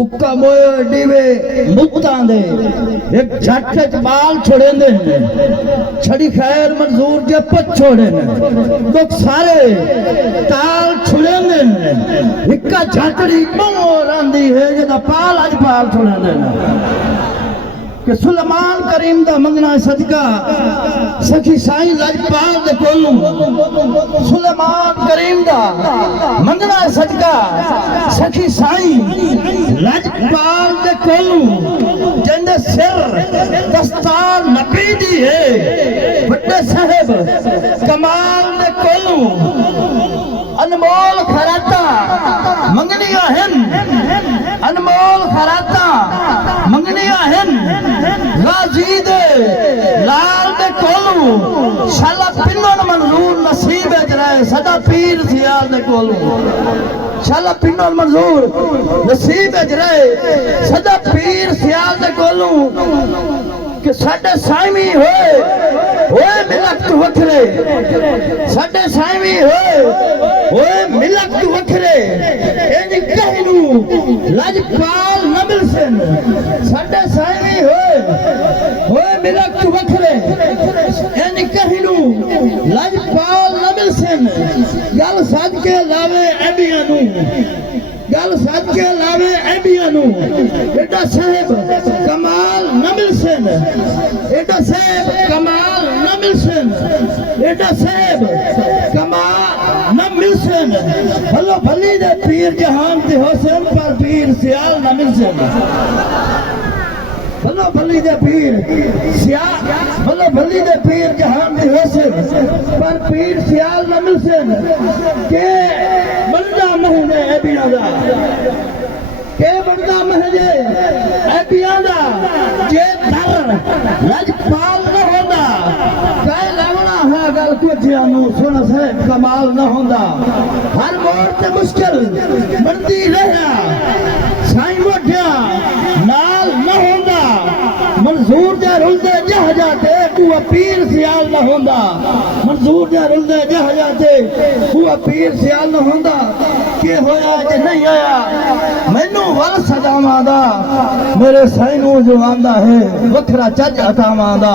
उक्का मोयो डीवे मुक्तां दे एक झट च बाल छोड़ेंदे ने छड़ी खैर मंजूर के पत छोड़े ने तो सारे ताल छुड़ेंदे ने इक्का झटड़ी मोर आंदी है जदा पाल अज पाल छोड़ेंदे ने कि सुलेमान करीम दा मंगना सदका सखी साईं लजपाल दे कोलों सुलेमान करीम दा मंगना सदका सखी साईं लजपाल दे कोलों जिंदे सिर दस्तार नबी दी है बड़े साहिब कमाल दे कोलों अनमोल खराता मंगनिया हैं अनमोल खराता मंगनिया हैं गाजी दे लाल दे कोलू शाला पिन्नों मंजूर नसीब रहे सदा पीर सियाल दे कोलू शाला पिन्नों मंजूर नसीब रहे सदा पीर सियाल दे कोलू कि साडे साईं होए मिलक वखरे साडे साईं होए मिलक वखरे एनी कहनू लजपाल न मिलसन साडे साईं होए मिलक वखरे एनी कहनू लजपाल न मिलसन गल सज के लावे एबियां नू गल सज के लावे एबियां नू एडा साहिब कमाल न मिलसन एडा साहिब कमाल न मिलसन एडा साहिब कमाल न मिलसन भलो भली दे पीर जहान दे हुसैन पर पीर सियाल न मिलसन भलो भली दे पीर सियाल भलो भली दे पीर जहान दे हुसैन पर पीर सियाल न मिलसन के बंदा महीने एबियां दा के बंदा महजे एबियां दा जे दर लजपाल न होंदा कह लावना है गल कुछिया नू सुन साहिब कमाल न होंदा हर मोड़ ते मुश्किल बनदी रहा साईं मोढिया नाल न होंदा मंजूर दे रुलदे जहाजा ते बुआ पीर सियाल न होंदा मंजूर दे रुलदे जहाजा ते बुआ पीर सियाल न होंदा के होया जे नहीं आया मैनू वल सजावां दा मेरे साईं नू जो आंदा है वखरा चज अतावां दा